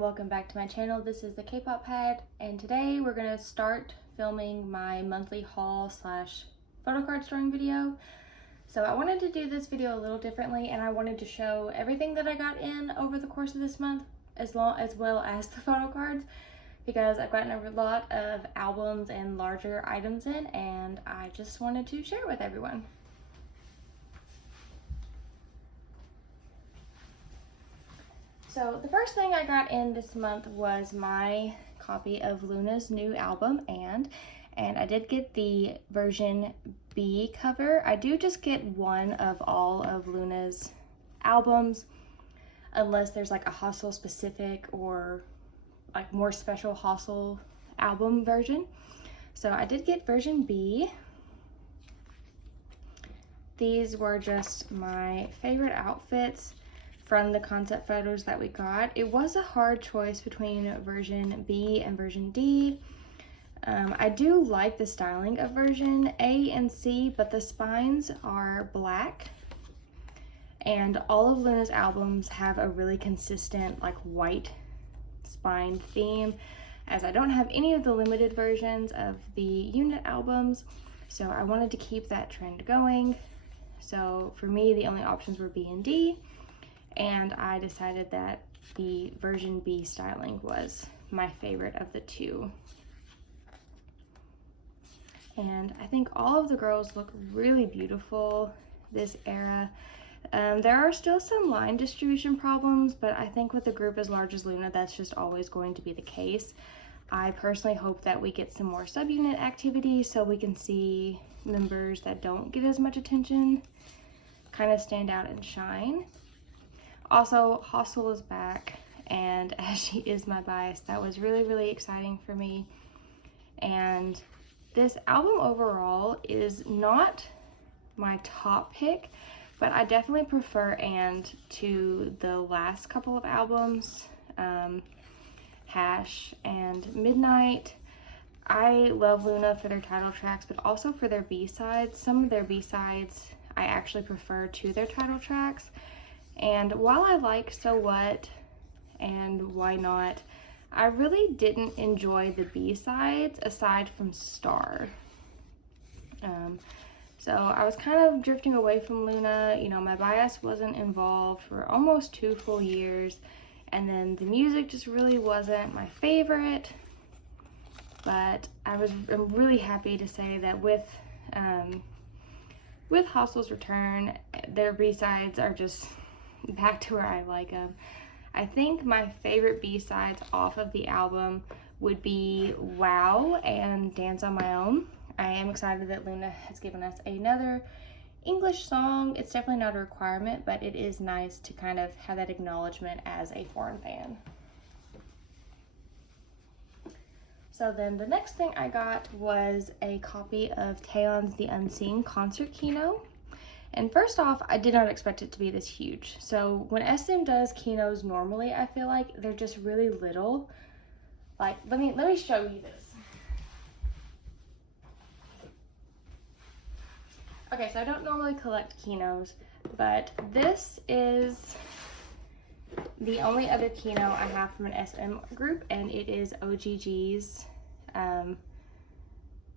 welcome back to my channel. This is the TheKpopHag, and today we're going to start filming my monthly haul slash photocard drawing video. So I wanted to do this video a little differently, and I wanted to show everything that I got in over the course of this month, as well as the photocards, because I've gotten a lot of albums and larger items in, and I just wanted to share it with everyone. So the first thing I got in this month was my copy of Luna's new album, and I did get the version B cover. I do just get one of all of Luna's albums, unless there's like a Hostel specific or like more special Hostel album version. So I did get version B. These were just my favorite outfits from the concept photos that we got. It was a hard choice between version B and version D. I do like the styling of version A and C, but the spines are black, and all of Luna's albums have a really consistent like white spine theme, as I don't have any of the limited versions of the unit albums, so I wanted to keep that trend going. So for me, the only options were B and D, and I decided that the version B styling was my favorite of the two. And I think all of the girls look really beautiful this era. There are still some line distribution problems, but I think with a group as large as Luna, that's just always going to be the case. I personally hope that we get some more subunit activity so we can see members that don't get as much attention kind of stand out and shine. Also, Hostel is back, and as she is my bias, that was really exciting for me. And this album overall is not my top pick, but I definitely prefer And to the last couple of albums, Hash and Midnight. I love Luna for their title tracks, but also for their B-sides. Some of their B-sides I actually prefer to their title tracks. And while I like So What and Why Not, I really didn't enjoy the B-sides aside from Star. So I was kind of drifting away from Luna. You know, my bias wasn't involved for almost 2 full years, and then the music just really wasn't my favorite. But I'm really happy to say that with Hostel's return, their B-sides are just back to where I like them. I think my favorite B-sides off of the album would be Wow and Dance on My Own. I am excited that Luna has given us another English song. It's definitely not a requirement, but it is nice to kind of have that acknowledgement as a foreign fan. So then the next thing I got was a copy of Taeyeon's The Unseen concert keynote. And first off, I did not expect it to be this huge. So when SM does keynotes normally, I feel like they're just really little. Like, let me show you this. Okay, so I don't normally collect keynotes, but this is the only other keynote I have from an SM group, and it is OGG's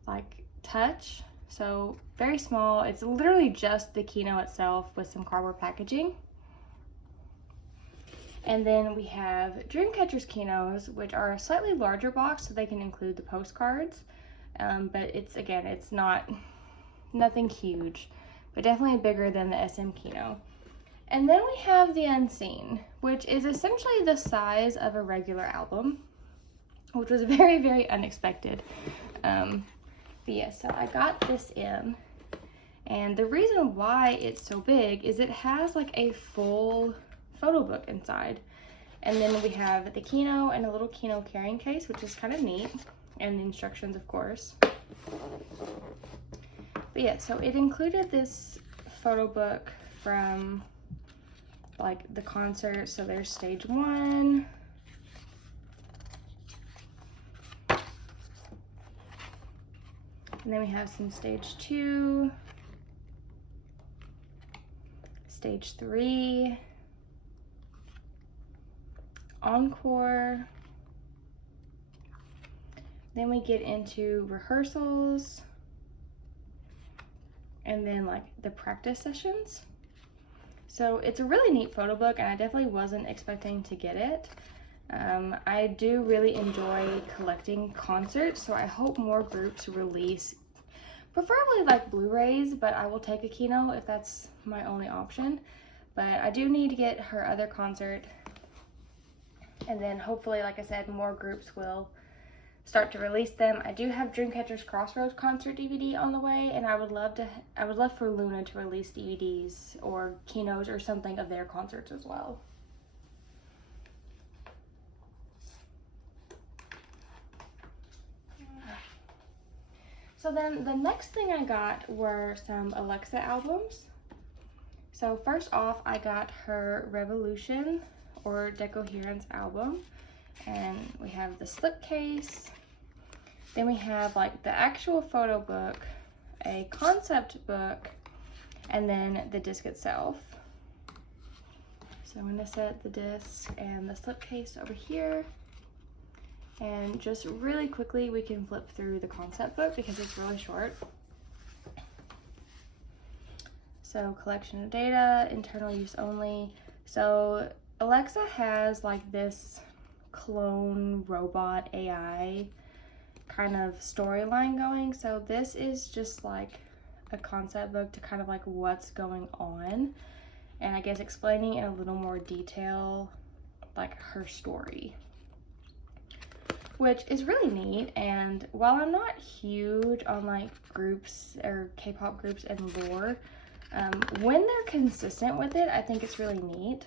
like Touch. So very small. It's literally just the keynote itself with some cardboard packaging. And then we have Dreamcatcher's keynotes, which are a slightly larger box, so they can include the postcards. But it's nothing huge, but definitely bigger than the SM keynote. And then we have The Unseen, which is essentially the size of a regular album, which was very unexpected. But yeah, so I got this in, and the reason why it's so big is it has like a full photo book inside. And then we have the keynote and a little keynote carrying case, which is kind of neat, and the instructions, of course. But yeah, so it included this photo book from like the concert. So there's stage 1. And then we have some stage 2, stage 3, encore. Then we get into rehearsals, and then like the practice sessions. So it's a really neat photo book, and I definitely wasn't expecting to get it. I do really enjoy collecting concerts, so I hope more groups release, preferably like Blu-rays, but I will take a Kino if that's my only option. But I do need to get her other concert, and then hopefully, like I said, more groups will start to release them. I do have Dreamcatcher's Crossroads concert DVD on the way, and I would love for Luna to release DVDs or Kinos or something of their concerts as well. So then the next thing I got were some Alexa albums. So first off, I got her Revolution or Decoherence album, and we have the slipcase. Then we have like the actual photo book, a concept book, and then the disc itself. So I'm gonna set the disc and the slipcase over here. And just really quickly, we can flip through the concept book because it's really short. So collection of data, internal use only. So Alexa has like this clone robot AI kind of storyline going. So this is just like a concept book to kind of like what's going on, and I guess explaining in a little more detail like her story, which is really neat. And while I'm not huge on like groups or K-pop groups and lore, when they're consistent with it, I think it's really neat.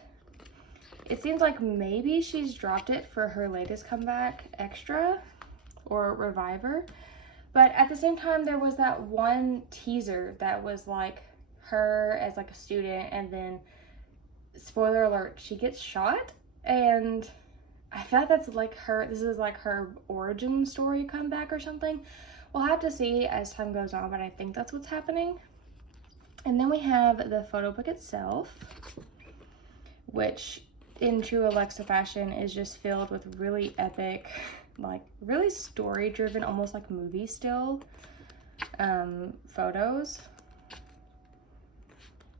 It seems like maybe she's dropped it for her latest comeback, Extra or Reviver, but at the same time there was that one teaser that was like her as like a student, and then spoiler alert, she gets shot, and I feel like that's like this is like her origin story comeback or something. We'll have to see as time goes on, but I think that's what's happening. And then we have the photo book itself, which in true Alexa fashion is just filled with really epic, like really story driven, almost like movie still photos.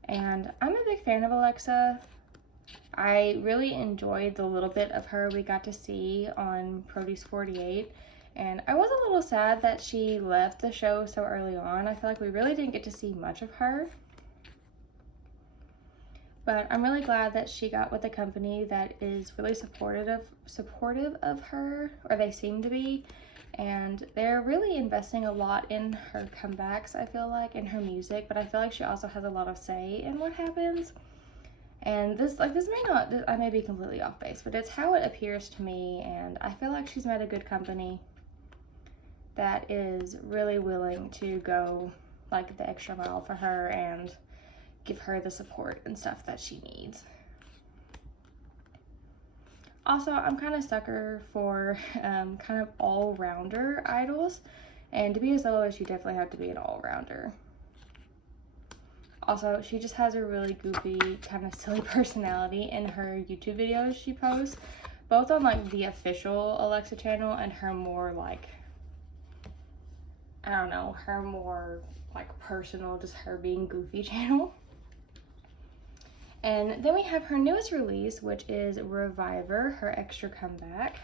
And I'm a big fan of Alexa. I really enjoyed the little bit of her we got to see on Produce 48, and I was a little sad that she left the show so early on. I feel like we really didn't get to see much of her, but I'm really glad that she got with a company that is really supportive of her, or they seem to be, and they're really investing a lot in her comebacks, I feel like, in her music, but I feel like she also has a lot of say in what happens. And this I may be completely off base, but it's how it appears to me, and I feel like she's met a good company that is really willing to go like the extra mile for her and give her the support and stuff that she needs. Also, I'm kind of sucker for kind of all-rounder idols, and to be a soloist, you definitely have to be an all-rounder. Also, she just has a really goofy, kind of silly personality in her YouTube videos she posts, both on like the official Alexa channel and her more like, I don't know, her more like personal, just her being goofy channel. And then we have her newest release, which is Reviver, her extra comeback.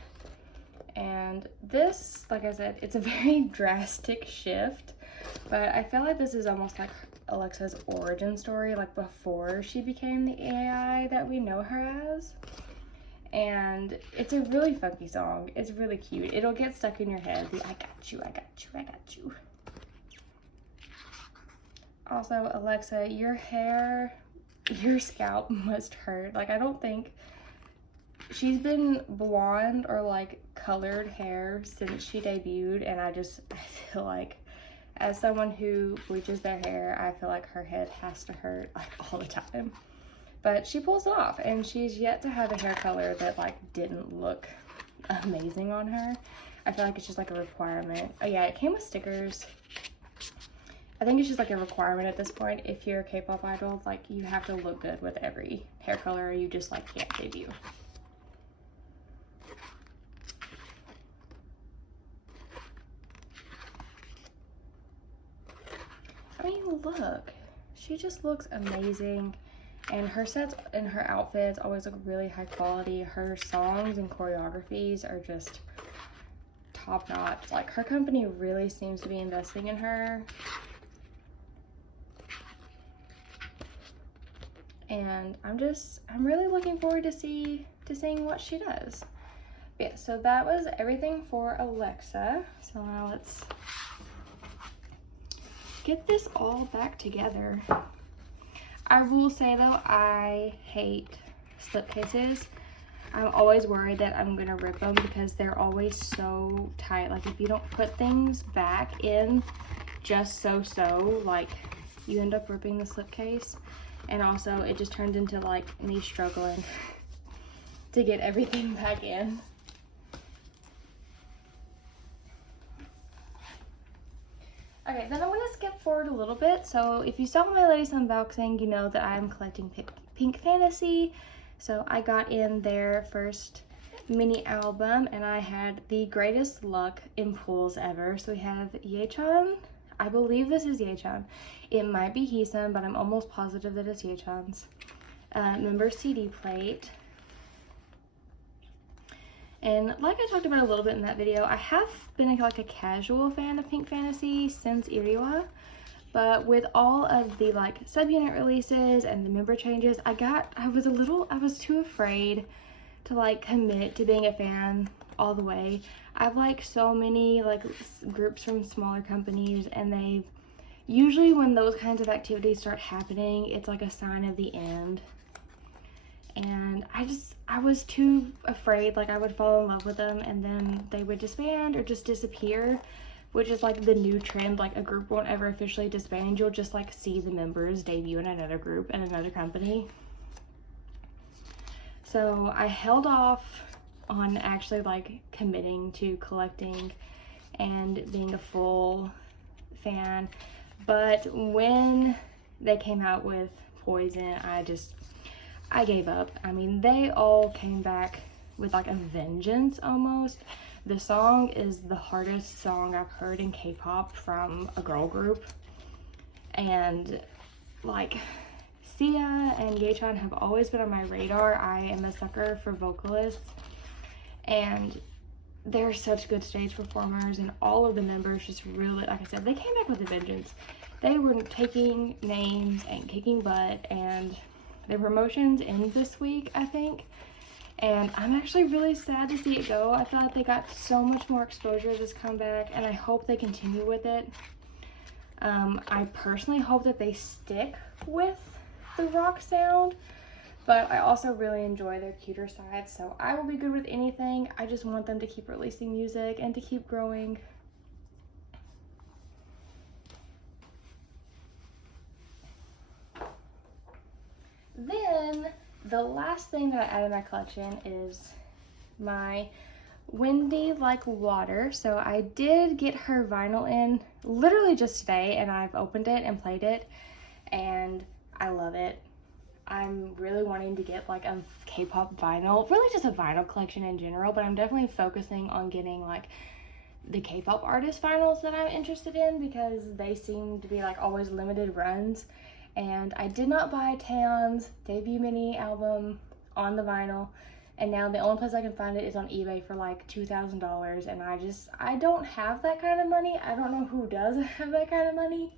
And this, like I said, it's a very drastic shift, but I feel like this is almost like Alexa's origin story, like before she became the AI that we know her as. And it's a really funky song. It's really cute. It'll get stuck in your head. The I got you, I got you, I got you. Also, Alexa, your hair, your scalp must hurt. Like, I don't think she's been blonde or like colored hair since she debuted, and I feel like as someone who bleaches their hair, I feel like her head has to hurt like all the time. But she pulls it off, and she's yet to have a hair color that like didn't look amazing on her. I feel like it's just like a requirement. Oh yeah, it came with stickers. I think it's just like a requirement at this point. If you're a K-pop idol, like you have to look good with every hair color, or you just like can't debut. I mean, look, she just looks amazing. And her sets and her outfits always look really high quality. Her songs and choreographies are just top notch. Like, her company really seems to be investing in her. And I'm really looking forward to seeing what she does. But yeah, so that was everything for Alexa. So now let's get this all back together. I will say though, I hate slipcases. I'm always worried that I'm gonna rip them because they're always so tight. Like, if you don't put things back in just so, like, you end up ripping the slipcase. And also it just turns into like me struggling to get everything back in. Okay, then I'm gonna skip forward a little bit. So if you saw my latest unboxing, you know that I'm collecting Pink Fantasy. So I got in their first mini album and I had the greatest luck in pulls ever. So we have Yecheon. I believe this is Yecheon. It might be Heesun, but I'm almost positive that it's Yecheon's. Member CD plate. And like I talked about a little bit in that video, I have been like a casual fan of Pink Fantasy since Iriwa, but with all of the like subunit releases and the member changes, I was too afraid to like commit to being a fan all the way. I've liked so many like groups from smaller companies, and they've usually, when those kinds of activities start happening, it's like a sign of the end. And I was too afraid like I would fall in love with them and then they would disband or just disappear, which is like the new trend. Like, a group won't ever officially disband, you'll just like see the members debut in another group and another company. So I held off on actually like committing to collecting and being a full fan, but when they came out with Poison, I gave up. I mean, they all came back with like a vengeance almost. The song is the hardest song I've heard in K-pop from a girl group. And like, Sia and Yecheon have always been on my radar. I am a sucker for vocalists. And they're such good stage performers, and all of the members just really, like I said, they came back with a vengeance. They were taking names and kicking butt, and their promotions end this week, I think. And I'm actually really sad to see it go. I feel like they got so much more exposure this comeback, and I hope they continue with it. I personally hope that they stick with the rock sound, but I also really enjoy their cuter side, so I will be good with anything. I just want them to keep releasing music and to keep growing. Then the last thing that I added in my collection is my Windy Like Water. So I did get her vinyl in literally just today, and I've opened it and played it, and I love it. I'm really wanting to get like a K-pop vinyl, really just a vinyl collection in general, but I'm definitely focusing on getting like the K-pop artist vinyls that I'm interested in, because they seem to be like always limited runs. And I did not buy Taeyeon's debut mini album on the vinyl, and now the only place I can find it is on eBay for like $2,000, and I don't have that kind of money. I don't know who does have that kind of money.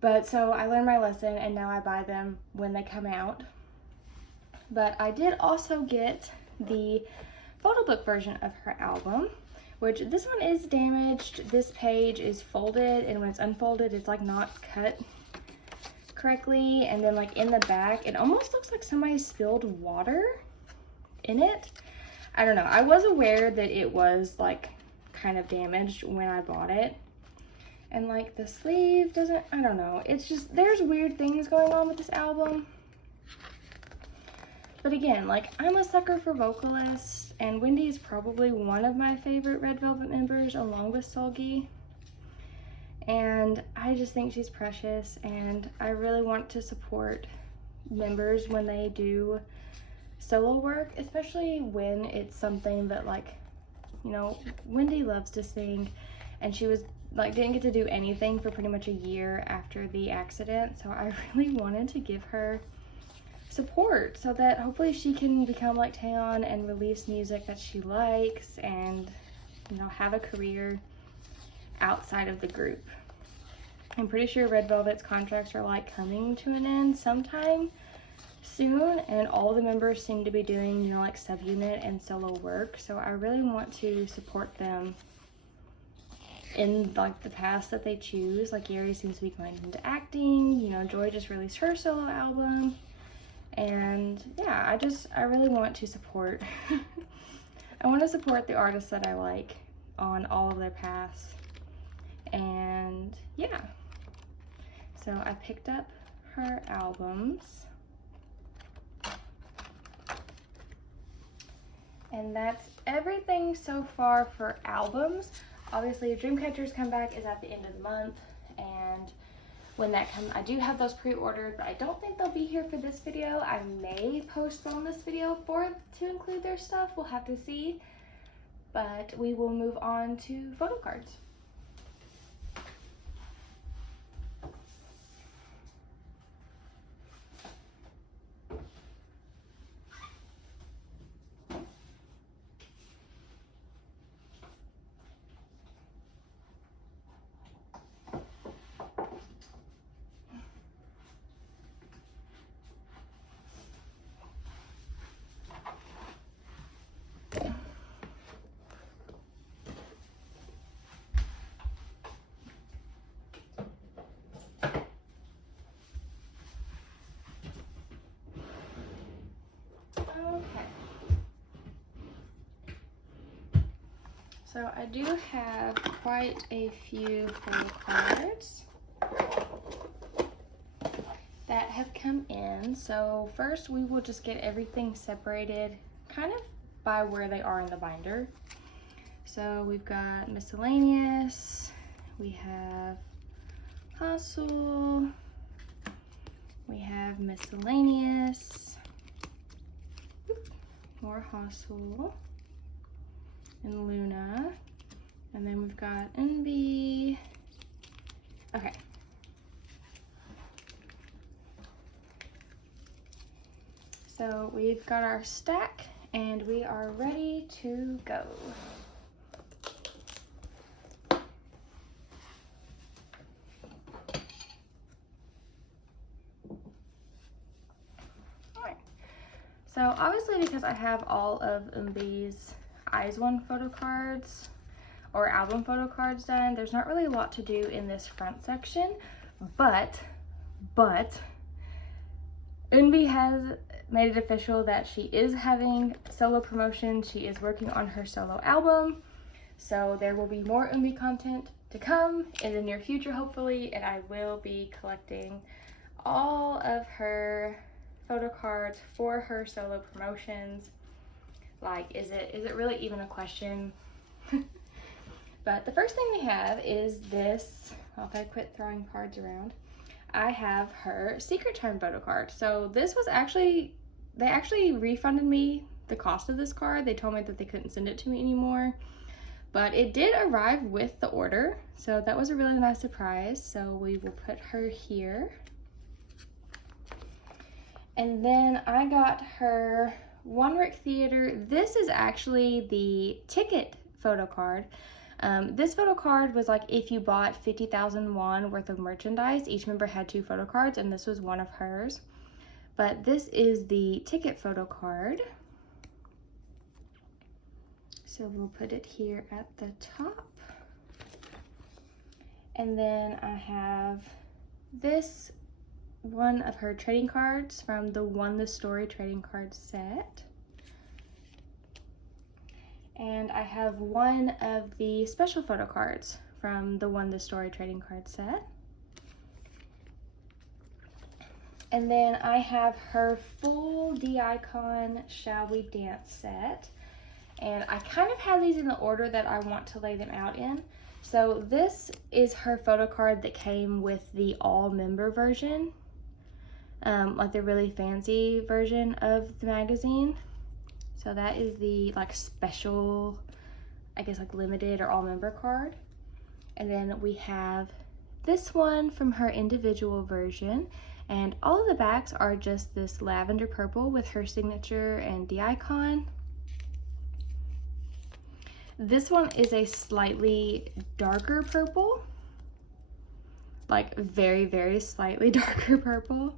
But so I learned my lesson, and now I buy them when they come out. But I did also get the photo book version of her album, which this one is damaged. This page is folded, and when it's unfolded, it's like not cut correctly. And then like in the back, it almost looks like somebody spilled water in it. I don't know. I was aware that it was like kind of damaged when I bought it. And like the sleeve doesn't, I don't know. It's just, there's weird things going on with this album. But again, like, I'm a sucker for vocalists, and Wendy is probably one of my favorite Red Velvet members along with Seulgi. And I just think she's precious, and I really want to support members when they do solo work, especially when it's something that, like, you know, Wendy loves to sing, and she was like didn't get to do anything for pretty much a year after the accident. So I really wanted to give her support so that hopefully she can become like Taeyeon and release music that she likes and, you know, have a career outside of the group. I'm pretty sure Red Velvet's contracts are like coming to an end sometime soon, and all the members seem to be doing, you know, like subunit and solo work. So I really want to support them in like the paths that they choose. Like Yeri seems to be going into acting, you know, Joy just released her solo album, and yeah, I really want to support I want to support the artists that I like on all of their paths. And yeah, so I picked up her albums, and that's everything so far for albums. Obviously, Dreamcatcher's comeback is at the end of the month, and when that comes, I do have those pre-ordered, but I don't think they'll be here for this video. I may postpone this video to include their stuff. We'll have to see, but we will move on to Photocards. Okay, so I do have quite a few photo cards that have come in. So first we will just get everything separated kind of by where they are in the binder. So we've got miscellaneous, we have hustle, we have miscellaneous, more hustle, and Luna, and then we've got NB. Okay. So we've got our stack and we are ready to go. So obviously, because I have all of Eunbi's Eyes One photo cards or album photo cards done, there's not really a lot to do in this front section, but Eunbi has made it official that she is having solo promotion. She is working on her solo album, so there will be more Eunbi content to come in the near future, hopefully, and I will be collecting all of her photo cards for her solo promotions. Like, is it really even a question? But the first thing we have is this. Well, if I quit throwing cards around, I have her Secret Time photo card. So this was they actually refunded me the cost of this card. They told me that they couldn't send it to me anymore, but it did arrive with the order, so that was a really nice surprise. So we will put her here. And then I got her One Rick Theater. This is actually the ticket photo card. This photo card was like if you bought 50,000 won worth of merchandise, each member had 2 photo cards, and this was one of hers. But this is the ticket photo card. So we'll put it here at the top. And then I have this one of her trading cards from the One the Story trading card set. And I have one of the special photo cards from the One the Story trading card set. And then I have her full D-Icon Shall We Dance set. And I kind of have these in the order that I want to lay them out in. So this is her photo card that came with the all member version. Like the really fancy version of the magazine. So that is the like special, I guess like limited or all member card. And then we have this one from her individual version, and all of the backs are just this lavender purple with her signature and the icon. This one is a slightly darker purple, like very, very slightly darker purple.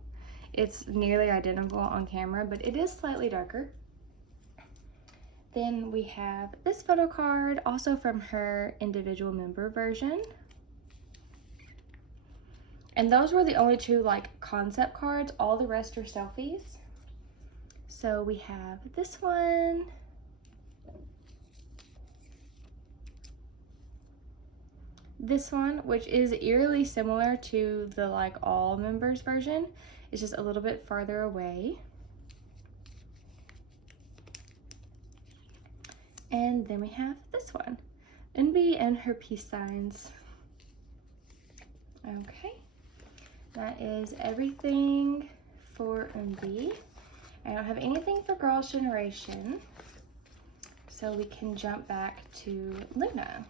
It's nearly identical on camera, but it is slightly darker. Then we have this photo card, also from her individual member version. And those were the only two like concept cards. All the rest are selfies. So we have this one. This one, which is eerily similar to the like all members version. It's just a little bit farther away. And then we have this one, Envy and her peace signs. Okay, that is everything for Envy. I don't have anything for Girls' Generation, so we can jump back to Luna.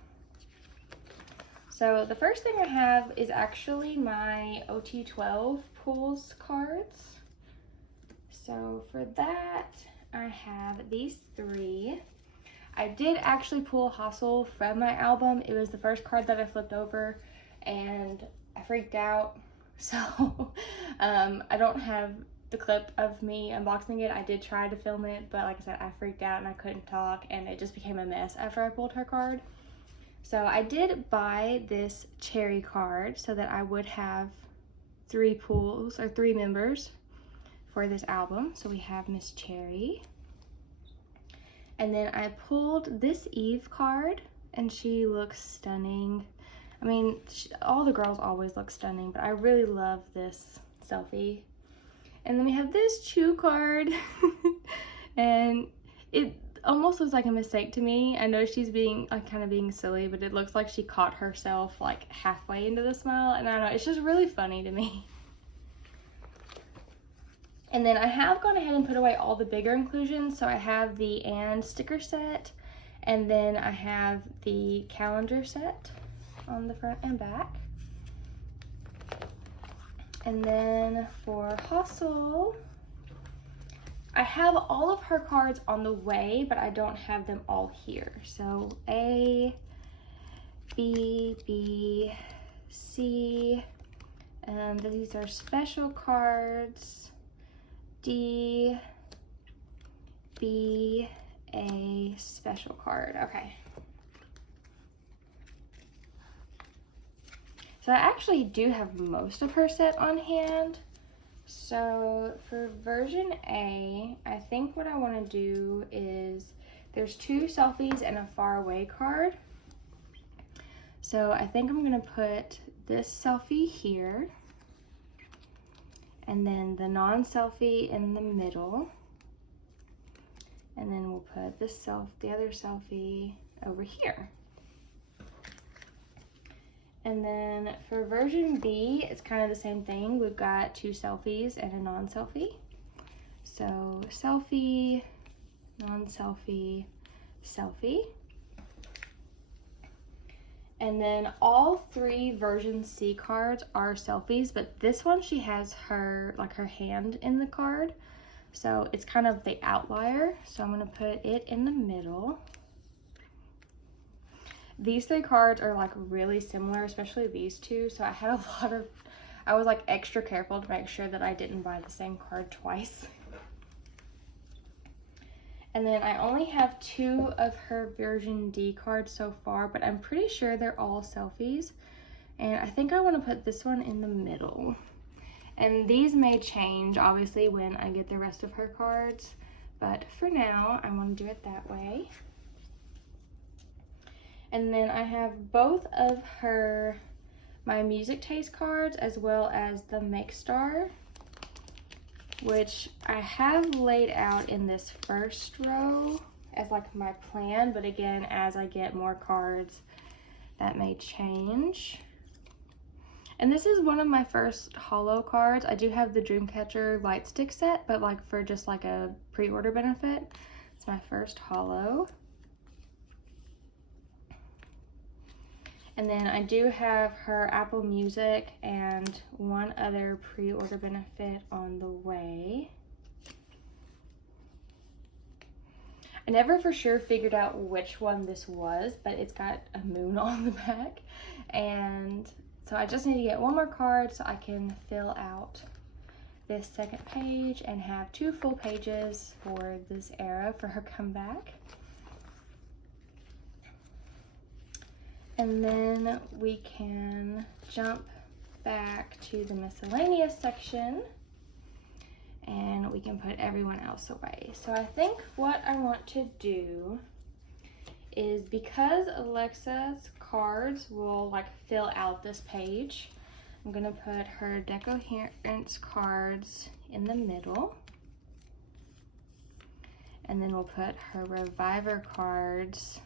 So the first thing I have is actually my OT12 pools cards. So for that, I have these three. I did actually pull Hustle from my album. It was the first card that I flipped over and I freaked out. So I don't have the clip of me unboxing it. I did try to film it, but like I said, I freaked out and I couldn't talk and it just became a mess after I pulled her card. So I did buy this Cherry card so that I would have 3 pools or 3 members for this album. So we have Miss Cherry. And then I pulled this Eve card, and she looks stunning. I mean, all the girls always look stunning, but I really love this selfie. And then we have this Chew card, and it almost looks like a mistake to me. I know she's being like kind of being silly, but it looks like she caught herself like halfway into the smile, and I don't know, it's just really funny to me. And then I have gone ahead and put away all the bigger inclusions. So I have the And sticker set, and then I have the calendar set on the front and back. And then for Hustle, I have all of her cards on the way, but I don't have them all here. So A, B, B, C, these are special cards. D, B, A, special card. Okay. So I actually do have most of her set on hand. So for version A, I think what I want to do is there's 2 selfies and a far away card. So I think I'm going to put this selfie here. And then the non-selfie in the middle. And then we'll put the other selfie over here. And then for version B, it's kind of the same thing. We've got 2 selfies and a non-selfie. So selfie, non-selfie, selfie. And then all 3 version C cards are selfies, but this one she has her hand in the card. So it's kind of the outlier. So I'm gonna put it in the middle. These 3 cards are like really similar, especially these 2. So I was like extra careful to make sure that I didn't buy the same card twice. And then I only have 2 of her version D cards so far, but I'm pretty sure they're all selfies. And I think I want to put this one in the middle. And these may change, obviously, when I get the rest of her cards. But for now, I want to do it that way. And then I have both of my music taste cards as well as the Make Star, which I have laid out in this first row as like my plan, but again, as I get more cards, that may change. And this is one of my first holo cards. I do have the Dreamcatcher light stick set, but like for just like a pre-order benefit, it's my first holo. And then I do have her Apple Music and one other pre-order benefit on the way. I never for sure figured out which one this was, but it's got a moon on the back. And so I just need to get one more card so I can fill out this second page and have 2 full pages for this era for her comeback. And then we can jump back to the miscellaneous section and we can put everyone else away. So I think what I want to do is, because Alexa's cards will like fill out this page, I'm gonna put her Decoherence cards in the middle. And then we'll put her Reviver cards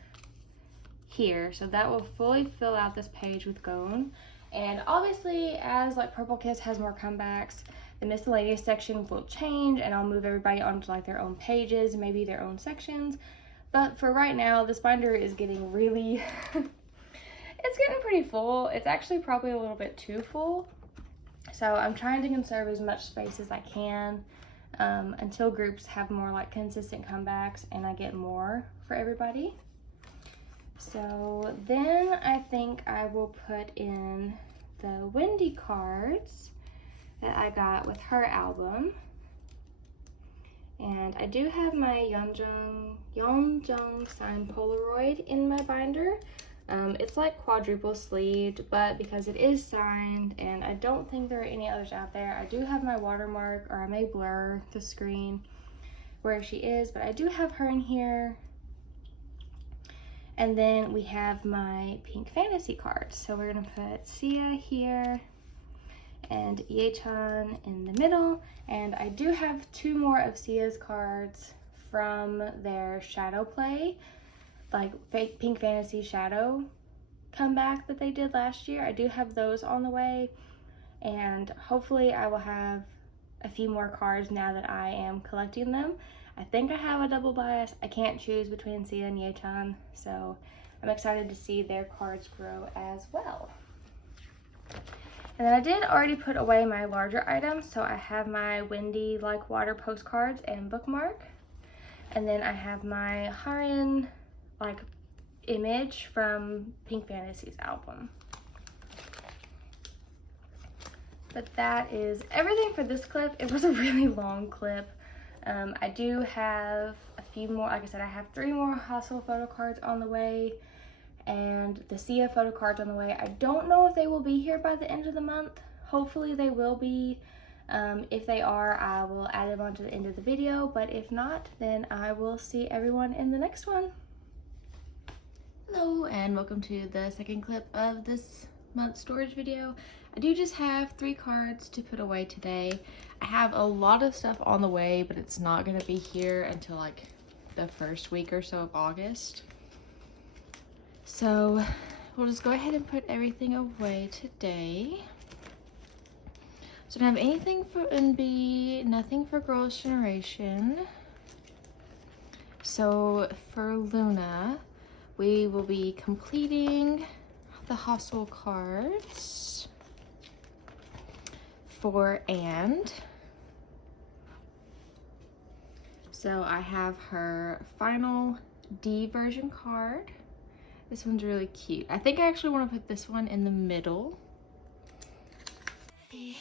here. So that will fully fill out this page with Gone. And obviously, as like Purple Kiss has more comebacks, the miscellaneous section will change and I'll move everybody onto like their own pages, maybe their own sections. But for right now, this binder is getting really, it's getting pretty full. It's actually probably a little bit too full. So I'm trying to conserve as much space as I can until groups have more like consistent comebacks and I get more for everybody. So then I think I will put in the Wendy cards that I got with her album. And I do have my Yeonjung signed Polaroid in my binder. It's like quadruple sleeved, but because it is signed and I don't think there are any others out there, I do have my watermark, or I may blur the screen where she is, but I do have her in here. And then we have my Pink Fantasy cards. So we're gonna put Sia here and Ye-chan in the middle. And I do have 2 more of Sia's cards from their Shadow Play, like Pink Fantasy Shadow comeback that they did last year. I do have those on the way. And hopefully I will have a few more cards now that I am collecting them. I think I have a double bias. I can't choose between Sia and Ye-chan, so I'm excited to see their cards grow as well. And then I did already put away my larger items, so I have my Wendy like water postcards and bookmark. And then I have my Harin like image from Pink Fantasy's album. But that is everything for this clip. It was a really long clip. I do have a few more, like I said, I have 3 more Hustle photo cards on the way and the Sia photo cards on the way. I don't know if they will be here by the end of the month. Hopefully they will be. If they are, I will add them onto the end of the video, but if not, then I will see everyone in the next one. Hello and welcome to the second clip of this month's storage video. I do just have 3 cards to put away today. I have a lot of stuff on the way, but it's not going to be here until like the first week or so of August. So we'll just go ahead and put everything away today. So I don't have anything for NB, nothing for Girls' Generation. So for Luna, we will be completing the Hustle cards for And. So I have her final D version card. This one's really cute. I think I actually want to put this one in the middle. There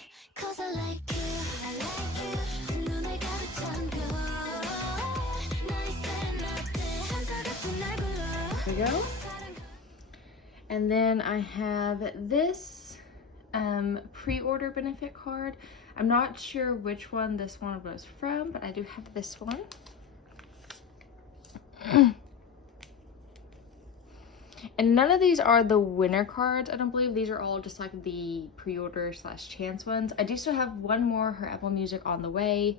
we go. And then I have this pre-order benefit card. I'm not sure which one this one was from, but I do have this one. And none of these are the winner cards, I don't believe. These are all just like the pre-order / chance ones. I do still have one more, her Apple Music, on the way,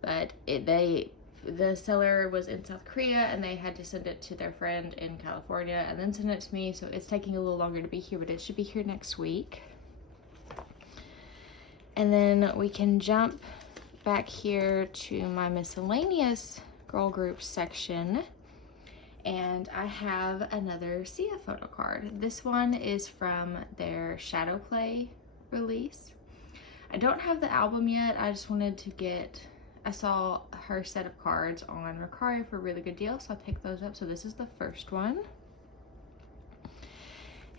but the seller was in South Korea and they had to send it to their friend in California and then send it to me, so it's taking a little longer to be here, but it should be here next week. And then we can jump back here to my miscellaneous girl group section. And I have another Sia photo card. This one is from their Shadow Play release. I don't have the album yet. I just wanted to get, I saw her set of cards on Mercari for a really good deal, so I picked those up. So this is the first one.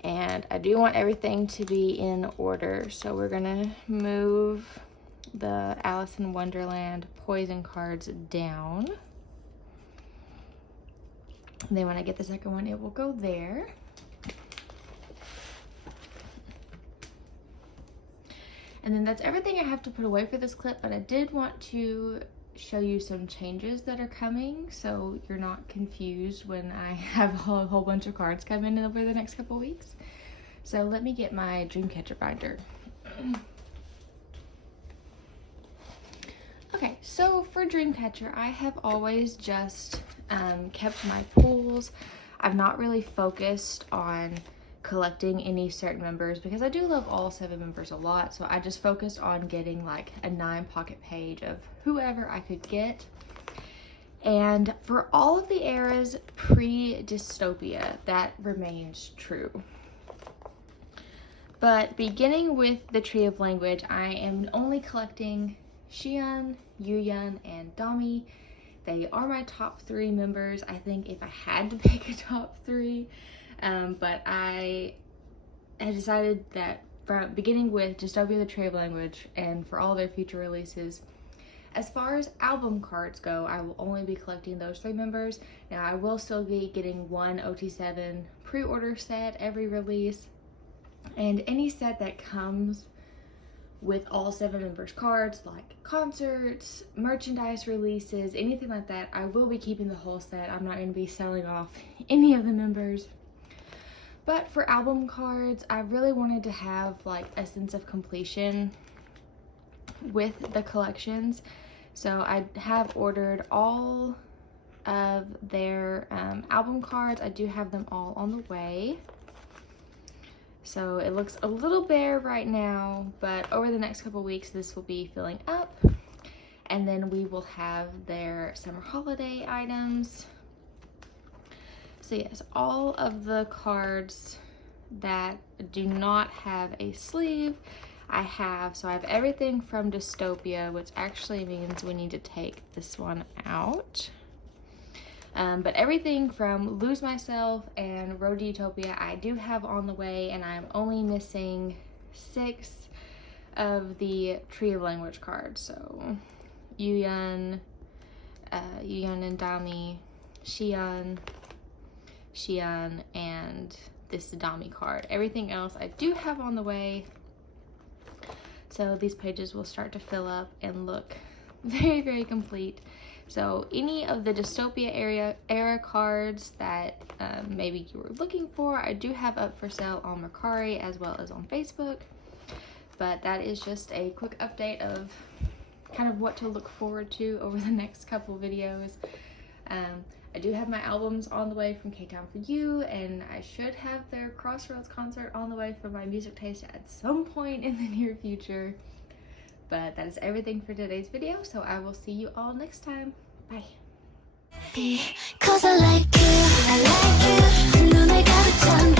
And I do want everything to be in order, so we're gonna move the Alice in Wonderland Poison cards down. And then when I get the second one, it will go there. And then that's everything I have to put away for this clip, but I did want to show you some changes that are coming so you're not confused when I have a whole bunch of cards come in over the next couple weeks. So let me get my Dreamcatcher binder. Okay, so for Dreamcatcher, I have always just kept my pools. I've not really focused on collecting any certain members because I do love all 7 members a lot, so I just focused on getting like a 9-pocket page of whoever I could get. And for all of the eras pre-Dystopia, that remains true. But beginning with the Tree of Language, I am only collecting Xian, Yuyan, and Dami. They are my top 3 members. I think if I had to pick a top 3, but I had decided that from beginning with Dystopia, the Tree of Language, and for all their future releases, as far as album cards go, I will only be collecting those 3 members. Now I will still be getting one OT7 pre-order set every release, and any set that comes with all 7 members cards, like concerts, merchandise releases, anything like that, I will be keeping the whole set. I'm not going to be selling off any of the members. But for album cards, I really wanted to have like a sense of completion with the collections. So I have ordered all of their album cards. I do have them all on the way. So it looks a little bare right now, but over the next couple weeks, this will be filling up. And then we will have their summer holiday items. So yes, all of the cards that do not have a sleeve, I have. So I have everything from Dystopia, which actually means we need to take this one out. But everything from Lose Myself and Road to Utopia, I do have on the way, and I'm only missing 6 of the Tree of Language cards. So Yuyan and Dami, Xian, and this Dami card. Everything else I do have on the way. So these pages will start to fill up and look very, very complete. So any of the Dystopia era cards that maybe you were looking for, I do have up for sale on Mercari as well as on Facebook. But that is just a quick update of kind of what to look forward to over the next couple videos. I do have my albums on the way from K-Town For You, and I should have their Crossroads concert on the way for my music taste at some point in the near future. But that is everything for today's video, so I will see you all next time. Bye. Because I like you, I like you.